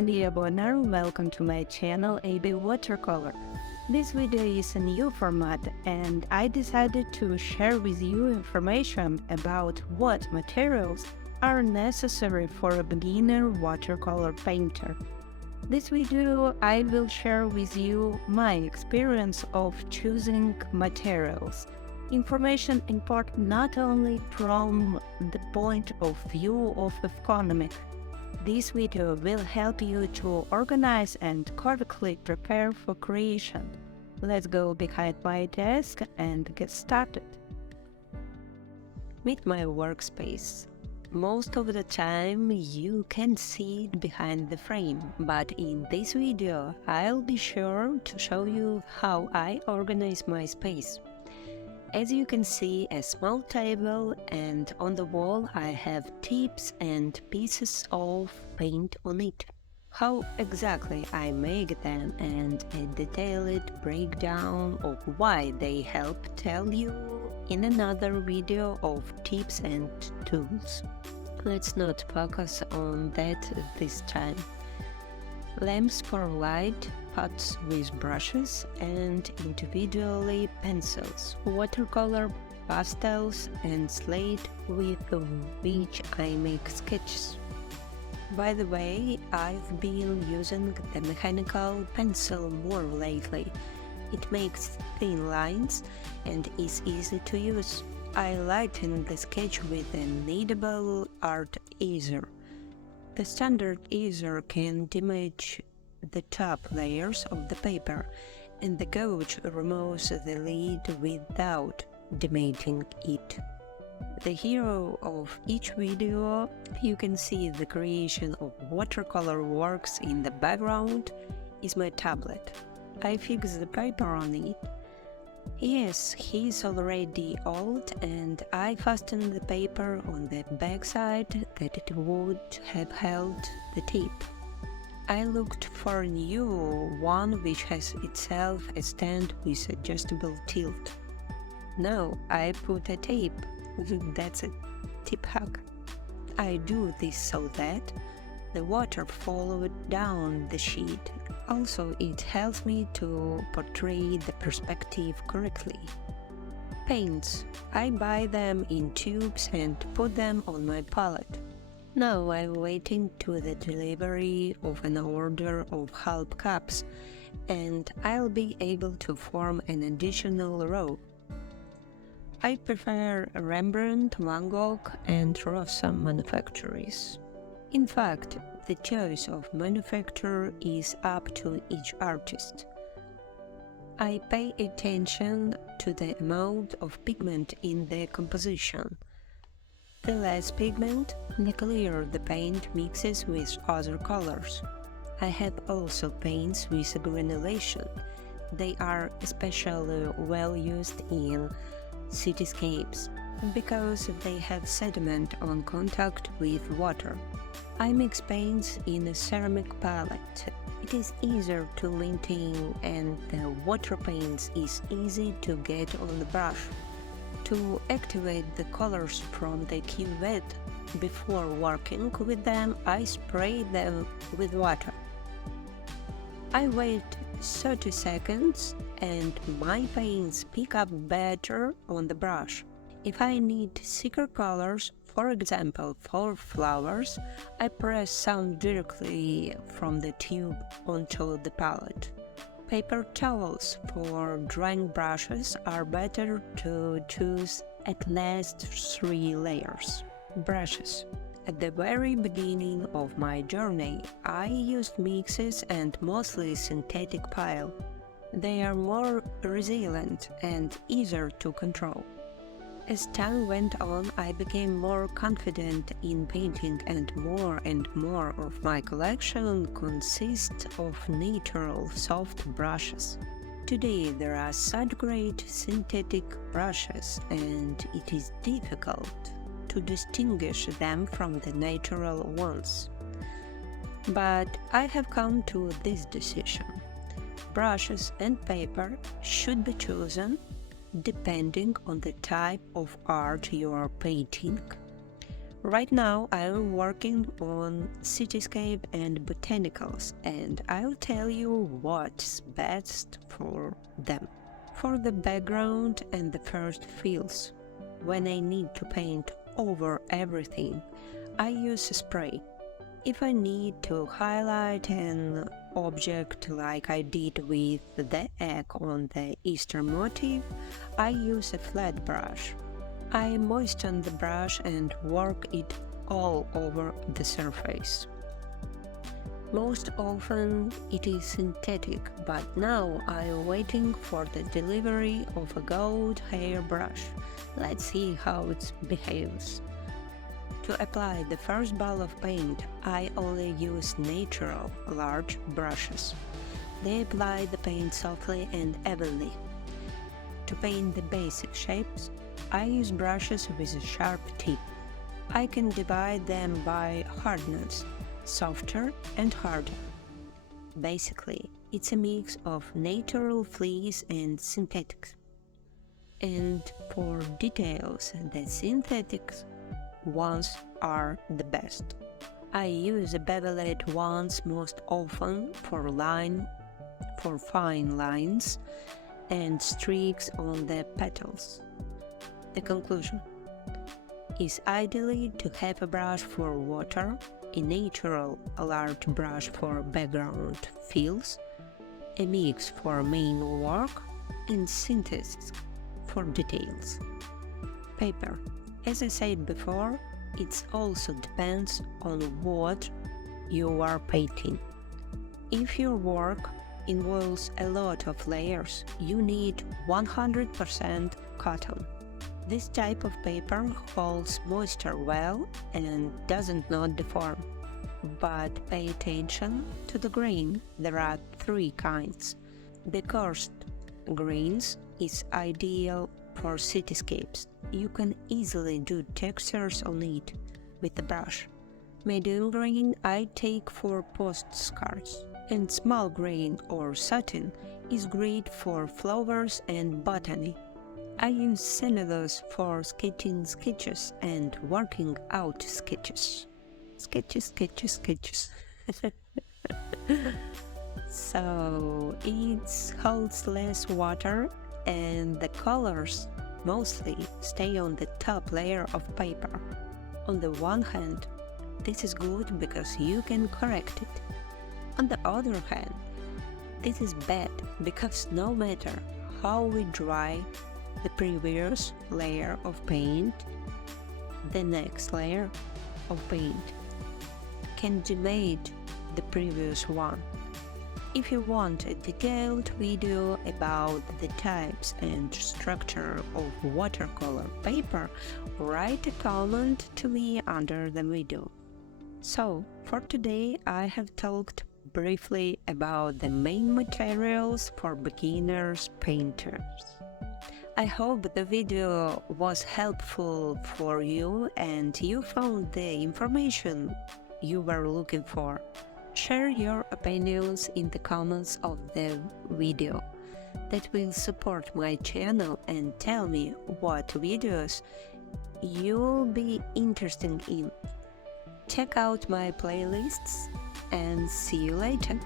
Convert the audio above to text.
Nadia Bonner, welcome to my channel AB Watercolor. This video is a new format and I decided to share with you information about what materials are necessary for a beginner watercolor painter. This video I will share with you my experience of choosing materials. Information important not only from the point of view of economy. This video will help you to organize and correctly prepare for creation. Let's go behind my desk and get started. Meet my workspace. Most of the time you can see it behind the frame, but in this video I'll be sure to show you how I organize my space. As you can see, a small table, and on the wall I have tips and pieces of paint on it. How exactly I make them and a detailed breakdown of why they help tell you in another video of tips and tools. Let's not focus on that this time. Lamps for light, pots with brushes and individually pencils, watercolor, pastels and slate with which I make sketches. By the way, I've been using the mechanical pencil more lately. It makes thin lines and is easy to use. I lighten the sketch with a kneadable art easer. The standard easer can damage the top layers of the paper, and the gouge removes the lid without damaging it. The hero of each video, you can see the creation of watercolor works in the background, is my tablet. I fix the paper on it. Yes, he's already old and I fastened the paper on the backside that it would have held the tip. I looked for a new one which has itself a stand with adjustable tilt. Now I put a tape. That's a tip hack. I do this so that the water follows down the sheet. Also, it helps me to portray the perspective correctly. Paints. I buy them in tubes and put them on my palette. Now I'm waiting to the delivery of an order of half cups, and I'll be able to form an additional row. I prefer Rembrandt, Van Gogh and Rosa manufacturers. In fact, the choice of manufacturer is up to each artist. I pay attention to the amount of pigment in the composition. The less pigment, the clearer the paint mixes with other colors. I have also paints with granulation. They are especially well used in cityscapes because they have sediment on contact with water. I mix paints in a ceramic palette. It is easier to maintain and the water paints is easy to get on the brush. To activate the colors from the cuvette, before working with them, I spray them with water. I wait 30 seconds and my paints pick up better on the brush. If I need thicker colors, for example for flowers, I press some directly from the tube onto the palette. Paper towels for drying brushes are better to choose at least 3 layers. Brushes. At the very beginning of my journey, I used mixes and mostly synthetic pile. They are more resilient and easier to control. As time went on, I became more confident in painting and more of my collection consists of natural soft brushes. Today there are such great synthetic brushes and it is difficult to distinguish them from the natural ones. But I have come to this decision. Brushes and paper should be chosen depending on the type of art you are painting. Right now I'm working on cityscape and botanicals, and I'll tell you what's best for them. For the background and the first fills, when I need to paint over everything, I use a spray. If I need to highlight an object like I did with the egg on the Easter motif, I use a flat brush. I moisten the brush and work it all over the surface. Most often it is synthetic, but now I'm waiting for the delivery of a gold hair brush. Let's see how it behaves. To apply the first ball of paint, I only use natural, large brushes. They apply the paint softly and evenly. To paint the basic shapes, I use brushes with a sharp tip. I can divide them by hardness, softer and harder. Basically, it's a mix of natural fleece and synthetics. And for details, the synthetics ones are the best. I use the beveled ones most often for fine lines and streaks on the petals. The conclusion is ideally to have a brush for water, a natural large brush for background fills, a mix for main work, and synthesis for details. Paper. As I said before, it also depends on what you are painting. If your work involves a lot of layers, you need 100% cotton. This type of paper holds moisture well and doesn't not deform. But pay attention to the grain. There are 3 kinds. The coarse grains is ideal for cityscapes. You can easily do textures on it with the brush. Medium grain I take for postcards, and small grain or satin is great for flowers and botany. I use cellulose for sketching sketches and working out sketches. Sketches. So it holds less water and the colors mostly stay on the top layer of paper. On the one hand, this is good because you can correct it. On the other hand, this is bad because no matter how we dry the previous layer of paint, the next layer of paint can delete the previous one. If you want a detailed video about the types and structure of watercolor paper, write a comment to me under the video. So, for today I have talked briefly about the main materials for beginners painters. I hope the video was helpful for you and you found the information you were looking for. Share your opinions in the comments of the video. That will support my channel and tell me what videos you'll be interested in. Check out my playlists and see you later.